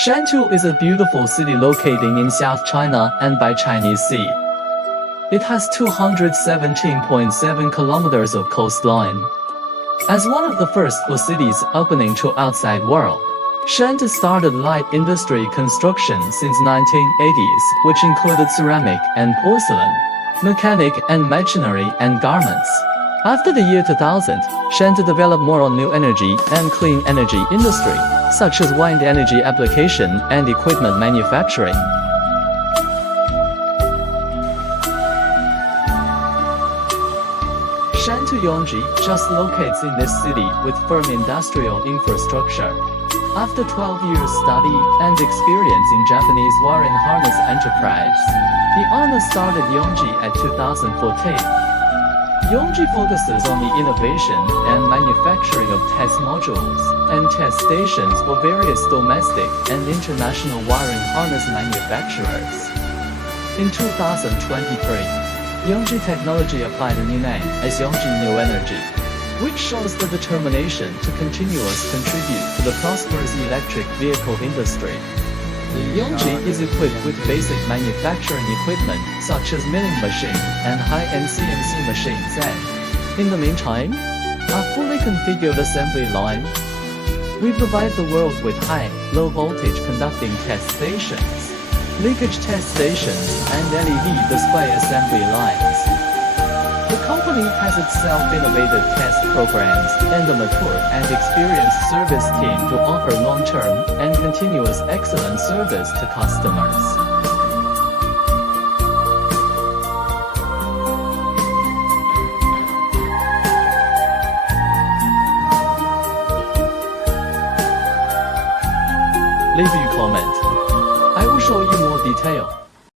Shantou is a beautiful city located in South China and by Chinese Sea. It has 217.7 kilometers of coastline. As one of the first cities opening to outside world, Shantou started light industry construction since 1980s, which included ceramic and porcelain, mechanic and machinery and garments. After the year 2000, Shantou developed more on new energy and clean energy industry, such as wind energy application and equipment manufacturing. Shantou Yongjie just locates in this city with firm industrial infrastructure. After 12 years study and experience in Japanese wiring harness enterprise, the owner started Yongjie at 2014. Yongjie focuses on the innovation and manufacturing of test modules and test stations for various domestic and international wiring harness manufacturers. In 2023, Yongjie Technology applied a new name as Yongjie New Energy, which shows the determination to continuously contribute to the prosperous electric vehicle industry. Yongjie is equipped with basic manufacturing equipment such as milling machine and high-end CNC machines and, in the meantime, a fully configured assembly line. We provide the world with high, low voltage conducting test stations, leakage test stations, and LED display assembly lines. The company has itself innovative test programs and a mature and experienced service team to offer long-term and continuous excellent service to customers. Leave your comment. I will show you more detail.